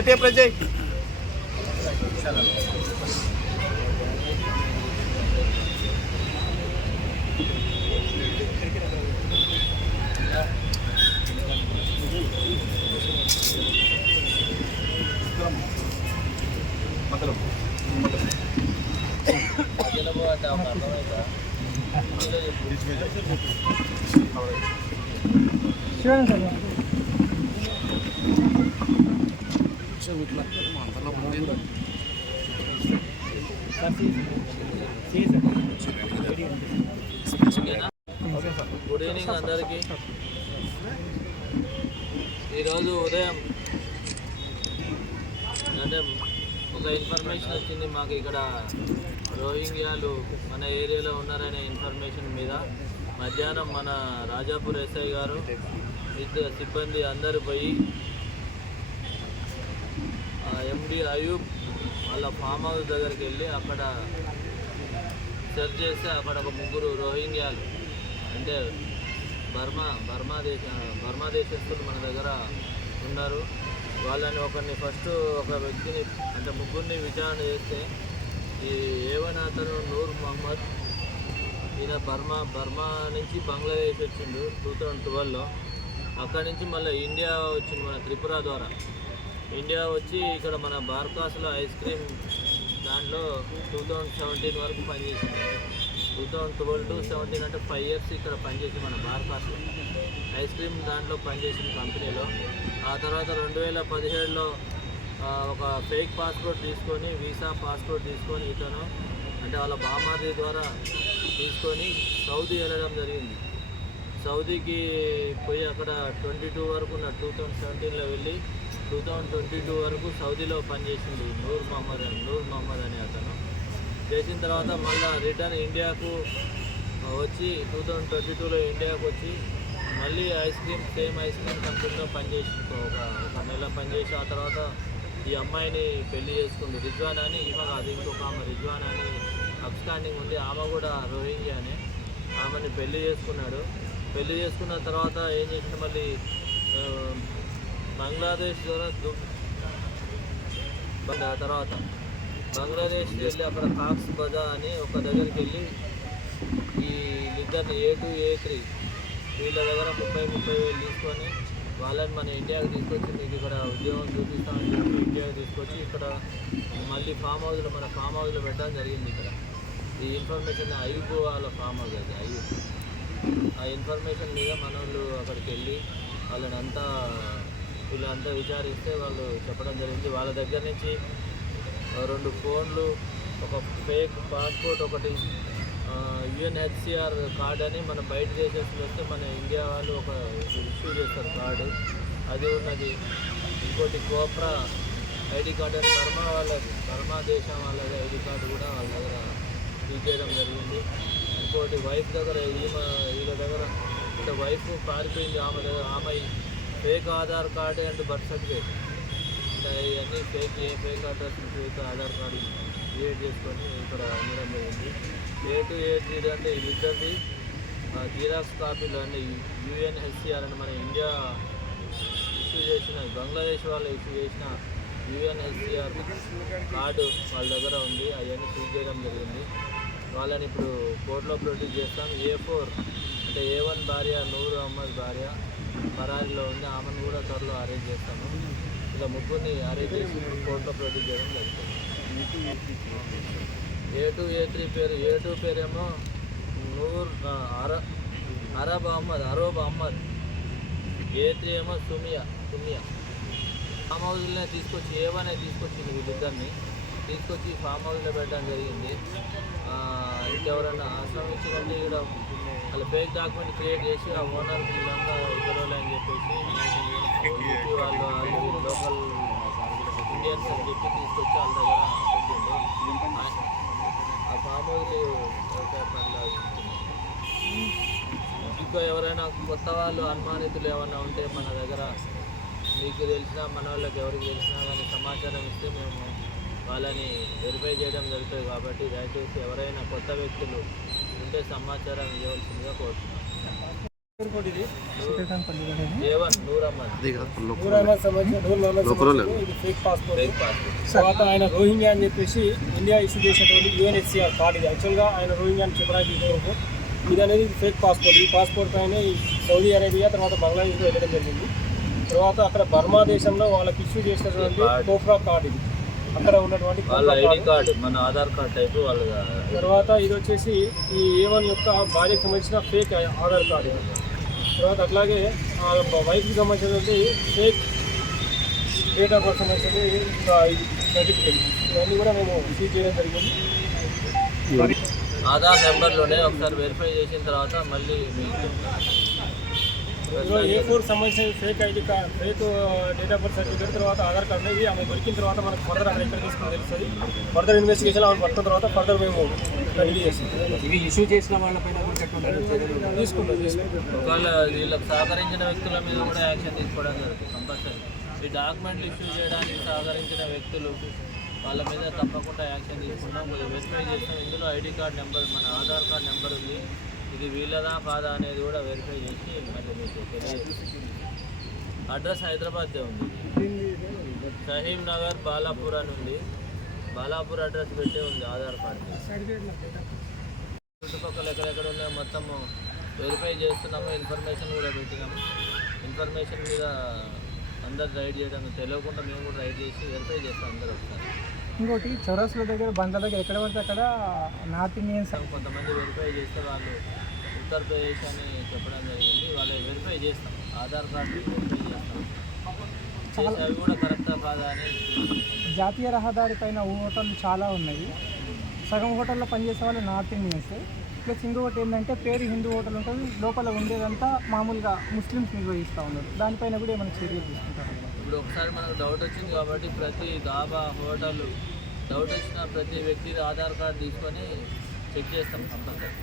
గట్టిగా Prajay good evening అందరికీ. ఈరోజు ఉదయం అంటే ఒక ఇన్ఫర్మేషన్ వచ్చింది మాకు, ఇక్కడ రోహింగ్యాలు మన ఏరియాలో ఉన్నారనే ఇన్ఫర్మేషన్ మీద మధ్యాహ్నం మన రాజాపూర్ ఎస్ఐ గారు ఇద్దరు సిబ్బంది అందరూ పోయి ఎండి అయూబ్ వాళ్ళ ఫామ్ హౌస్ దగ్గరికి వెళ్ళి అక్కడ సెర్చ్ చేస్తే అక్కడ ఒక ముగ్గురు రోహింగ్యాలు అంటే బర్మా దేశస్తులు మన దగ్గర ఉన్నారు. వాళ్ళని ఒక వ్యక్తిని అంటే ముగ్గురిని విచారణ చేస్తే ఈ ఏవన్ అతను నూర్ మహమ్మద్, ఈయన బర్మా నుంచి బంగ్లాదేశ్ వచ్చిండు 2012లో. అక్కడి నుంచి మళ్ళీ ఇండియా వచ్చింది మన త్రిపుర ద్వారా. ఇండియా వచ్చి ఇక్కడ మన బార్కాస్లో ఐస్ క్రీమ్ దాంట్లో 2017 వరకు పనిచేసింది. 2012 to 17 అంటే 5 years ఇక్కడ పనిచేసి మన బార్కాస్లో ఐస్ క్రీమ్ దాంట్లో పనిచేసిన కంపెనీలో. ఆ తర్వాత 2017లో ఒక ఫేక్ పాస్పోర్ట్ తీసుకొని, వీసా పాస్పోర్ట్ తీసుకొని ఇతను అంటే వాళ్ళ బామార్ది ద్వారా తీసుకొని సౌదీ వెళ్ళడం జరిగింది. సౌదీకి పోయి అక్కడ 22 వరకు ఉన్న 2017లో వెళ్ళి 2022 వరకు సౌదీలో పనిచేసింది నూర్ మహమ్మద్ అనే అతను. చేసిన తర్వాత మళ్ళీ రిటర్న్ ఇండియాకు వచ్చి 2022లో ఇండియాకు వచ్చి మళ్ళీ సేమ్ ఐస్ క్రీమ్ కంపెనీలో పనిచేసి ఒక నెల పనిచేసి ఆ తర్వాత ఈ అమ్మాయిని పెళ్లి చేసుకుంది. రిజ్వానా అని, అది ఇంకొక ఆమె రిజ్వానా అని అబ్స్టాండింగ్ ఉంది, ఆమె కూడా రోహింగ్యానే. ఆమెని పెళ్లి చేసుకున్నాడు. పెళ్లి చేసుకున్న తర్వాత ఏం చేసిన మళ్ళీ బంగ్లాదేశ్ ద్వారా తర్వాత బంగ్లాదేశ్ వెళ్ళి అక్కడ కాక్స్ బజా అని ఒక దగ్గరికి వెళ్ళి ఈ ఇద్దరిని A2 A3 వీళ్ళ దగ్గర 30,000 తీసుకొని వాళ్ళని మన ఇండియాకి తీసుకొచ్చి మీకు ఇక్కడ ఉద్యోగం చూపిస్తామని చెప్పి ఇండియాకి తీసుకొచ్చి ఇక్కడ మళ్ళీ మన ఫామ్ హౌస్లో పెట్టడం జరిగింది. ఇక్కడ ఈ ఇన్ఫర్మేషన్ అయూబ్ వాళ్ళ ఫామ్ హౌస్ అది అయూబ్. ఆ ఇన్ఫర్మేషన్ మీద మన వాళ్ళు అక్కడికి వెళ్ళి వీళ్ళంతా విచారిస్తే వాళ్ళు చెప్పడం జరిగింది. వాళ్ళ దగ్గర నుంచి 2 ఫోన్లు, ఒక ఫేక్ పాస్పోర్ట్, ఒకటి UNHCR కార్డ్ అని మన బయట దేశస్తులు వస్తే మన ఇండియా వాళ్ళు ఒక ఇష్యూ చేస్తారు కార్డు, అది ఉన్నది. ఇంకోటి కోప్రా ఐడి కార్డు అని బర్మా దేశం వాళ్ళ ఐడి కార్డు కూడా వాళ్ళ దగ్గర తీసేయడం జరిగింది. ఇంకోటి వైఫ్ దగ్గర వీళ్ళ దగ్గర అంటే వైఫ్ పారిపోయింది, ఆమె fake Aadhaar card and birth certificate అంటే ఇవన్నీ fake address, fake Aadhaar card create చేసుకొని ఇక్కడ ఉండడం జరిగింది. A2 A3 అంటే వీళ్ళిద్దరిది జిరాక్స్ కాపీలు అంటే UNHCR అని మన ఇండియా ఇష్యూ చేసిన, బంగ్లాదేశ్ వాళ్ళు ఇష్యూ చేసిన UNHCR కార్డు వాళ్ళ దగ్గర ఉంది. అవన్నీ సీజ్ చేయడం జరిగింది. వాళ్ళని ఇప్పుడు కోర్టులో ప్రొడ్యూస్ చేస్తాం. A4 అంటే A1 భార్య నూర్ అహ్మద్ భార్య పరారీలో ఉంది, ఆమెను కూడా త్వరలో అరెస్ట్ చేస్తాము. ఇలా ముగ్గురిని అరెస్ట్ చేసి కోర్టులో ప్రొడ్యూస్ చేయడం జరుగుతుంది. A2 A3 పేరు, A2 పేరేమో నూర్ అరబ్ అహ్మద్, A3 ఏమో సుమియా. ఫామ్ హౌస్లోనే తీసుకొచ్చి A1 తీసుకొచ్చింది. వీళ్ళిద్దరిని తీసుకొచ్చి ఫామ్ హౌస్లో పెట్టడం జరిగింది. ఇంకెవరైనా ఆశ్రమం ఇచ్చినట్టు ఇక్కడ వాళ్ళ ఫేక్ డాక్యుమెంట్ క్రియేట్ చేసి ఆ ఓనర్ వీళ్ళంతా ఇద్దరు అని చెప్పేసి వాళ్ళు లోకల్ ఇండియన్స్ అని చెప్పి తీసుకొచ్చి వాళ్ళ దగ్గర పెట్టిండు. ఆ ఫామ్ హౌస్ ఇంకా ఎవరైనా కొత్త వాళ్ళు అనుమానితులు ఏమైనా ఉంటే మన దగ్గర మీకు తెలిసినా మన వాళ్ళకి ఎవరికి తెలిసినా కానీ సమాచారం ఇస్తే మేము వాళ్ళని వెరిఫై చేయడం జరుగుతుంది. కాబట్టి దయచేసి ఎవరైనా కొత్త వ్యక్తులు ఉంటే సమాచారం ఇవ్వవలసిందిగా కోరుతున్నాం. తర్వాత ఆయన రోహింగ్యా అని చెప్పేసి ఇండియా ఇష్యూ చేసినటువంటి UNHCR కార్డు ఇది. యాక్చువల్గా ఆయన రోహింగ్యా అని చెప్పడానికి ఇది అనేది ఫేక్ పాస్పోర్ట్. ఈ పాస్పోర్ట్ పైన సౌదీ అరేబియా తర్వాత బంగ్లాదేశ్లో వెళ్ళడం జరిగింది. తర్వాత అక్కడ బర్మా దేశంలో వాళ్ళకి ఇష్యూ చేసినటువంటి కోఫ్రా కార్డు ఇది. అక్కడ ఉన్నటువంటి మన ఆధార్ కార్డ్ టైప్ వాళ్ళ. తర్వాత ఇది వచ్చేసి ఈ A1 యొక్క భార్యకు సంబంధించిన ఫేక్ ఆధార్ కార్డు. తర్వాత అట్లాగే వైఫ్కి సంబంధించినటువంటి ఫేక్ డేట్ ఆఫ్ బర్త్ సంబంధించినటువంటి సర్టిఫికేట్ ఇవన్నీ కూడా మేము సీజ్ చేయడం జరిగింది. ఆధార్ నెంబర్లోనే ఒకసారి వెరిఫై చేసిన తర్వాత మళ్ళీ A4 సంబంధించిన fake ID card, fake date of birth certificate, తర్వాత ఆధార్ కార్డ్ అనేది ఆమె దొరికిన తర్వాత మనకు ఫర్దర్ అక్కడ ఎక్కడ తీసుకుని తెలుస్తుంది. ఫర్దర్ ఇన్వెస్టిగేషన్ ఆమె పట్టిన తర్వాత ఫర్దర్ మేము రిలీజ్ చేస్తాం. ఇవి ఇష్యూ చేసిన వాళ్ళపైన తీసుకుంటాం. ఒకవేళ వీళ్ళకి సహకరించిన వ్యక్తుల మీద కూడా యాక్షన్ తీసుకోవడం జరుగుతుంది కంపల్సరీ. ఈ డాక్యుమెంట్లు ఇష్యూ చేయడానికి సహకరించిన వ్యక్తులు వాళ్ళ మీద తప్పకుండా యాక్షన్ తీసుకుంటాం. వెరిఫై చేస్తాం. ఇందులో ఐడి కార్డ్ నెంబర్, మన ఆధార్ కార్డ్ నెంబర్ ఉంది. ఇది వీళ్ళదా కాదా అనేది కూడా వెరిఫై చేసి మళ్ళీ మీకు తెలియజేస్తాం. అడ్రస్ హైదరాబాద్దే ఉంది. షహీం నగర్ బాలాపూర్ అని ఉంది. బాలాపూర్ అడ్రస్ పెట్టే ఉంది ఆధార్ కార్డు. చుట్టుపక్కల ఎక్కడెక్కడ ఉన్నాయో మొత్తం వెరిఫై చేస్తున్నాము. ఇన్ఫర్మేషన్ కూడా పెట్టినాము. ఇన్ఫర్మేషన్ మీద అందరు రైడ్ చేయడం తెలియకుండా మేము కూడా రైడ్ చేసి వెరిఫై చేస్తాం అందరూ ఒకసారి. ఇంకోటి చౌరస్ల దగ్గర, బండ్ల దగ్గర ఎక్కడ పడితే అక్కడ నార్త్ ఇండియన్స్ కొంతమంది వెరిఫై చేస్తే వాళ్ళు ఉత్తరప్రదేశ్ అని చెప్పడం జరిగింది. వాళ్ళు వెరిఫై చేస్తాం. ఆధార్ కార్డు వెరిఫై చేస్తాం. చేసి అవి కూడా కరెక్టా కాదా అని. జాతీయ రహదారి పైన హోటళ్ళు చాలా ఉన్నాయి. సగం హోటల్లో పనిచేసే వాళ్ళు నార్త్ ఇండియన్స్. ప్లస్ ఇంకొకటి ఏంటంటే పేరు హిందూ హోటల్ ఉంటుంది, లోపల ఉండేదంతా మామూలుగా ముస్లిమ్స్ నిర్వహిస్తూ ఉన్నారు. దానిపైన కూడా ఏమైనా చర్యలు తీసుకుంటారు. ఇప్పుడు ఒకసారి మనకు డౌట్ వచ్చింది కాబట్టి ప్రతి డాబా, హోటల్ డౌట్ వచ్చిన ప్రతి వ్యక్తి ఆధార్ కార్డు తీసుకొని చెక్ చేస్తాం కంపల్సరీ.